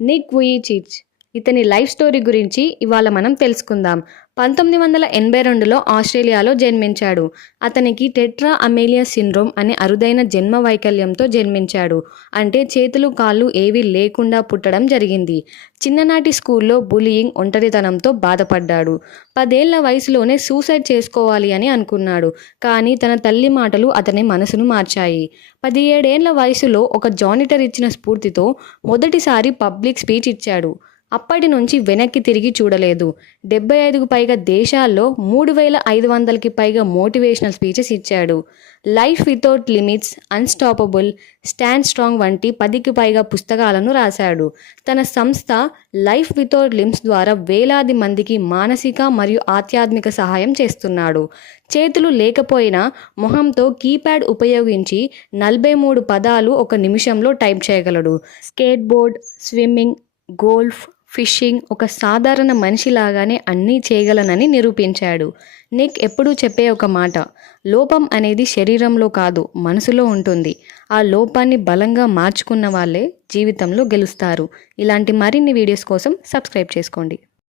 Nick Vujicic ఇతని life story గురించి ఇవాళ మనం తెలుసుకుందాం. 1982లో ఆస్ట్రేలియాలో జన్మించాడు. అతనికి టెట్రా అమేలియా సిండ్రోమ్ అనే అరుదైన జన్మ వైకల్యంతో జన్మించాడు. అంటే చేతులు కాళ్ళు ఏవీ లేకుండా పుట్టడం జరిగింది. చిన్ననాటి స్కూల్లో బులియింగ్, ఒంటరితనంతో బాధపడ్డాడు. 10 ఏళ్ల వయసులోనే సూసైడ్ చేసుకోవాలి అని అనుకున్నాడు. కానీ తన తల్లి మాటలు అతని మనసును మార్చాయి. 17 ఏళ్ల వయసులో ఒక జానిటర్ ఇచ్చిన స్ఫూర్తితో మొదటిసారి పబ్లిక్ స్పీచ్ ఇచ్చాడు. అప్పటి నుంచి వెనక్కి తిరిగి చూడలేదు. 75కు పైగా దేశాల్లో 3500కి పైగా మోటివేషనల్ స్పీచెస్ ఇచ్చాడు. Life without limits, unstoppable, stand strong వంటి 10కి పైగా పుస్తకాలను రాశాడు. తన సంస్థ లైఫ్ వితౌట్ లిమ్స్ ద్వారా వేలాది మందికి మానసిక మరియు ఆధ్యాత్మిక సహాయం చేస్తున్నాడు. చేతులు లేకపోయినా మొహంతో కీప్యాడ్ ఉపయోగించి 43 పదాలు ఒక నిమిషంలో టైప్ చేయగలడు. Skateboard, swimming, golf, fishing, ఒక సాధారణ మనిషిలాగానే అన్నీ చేయగలనని నిరూపించాడు. నిక్ ఎప్పుడూ చెప్పే ఒక మాట, లోపం అనేది శరీరంలో కాదు, మనసులో ఉంటుంది. ఆ లోపాన్ని బలంగా మార్చుకున్న వాళ్ళే జీవితంలో గెలుస్తారు. ఇలాంటి మరిన్ని వీడియోస్ కోసం సబ్స్క్రైబ్ చేసుకోండి.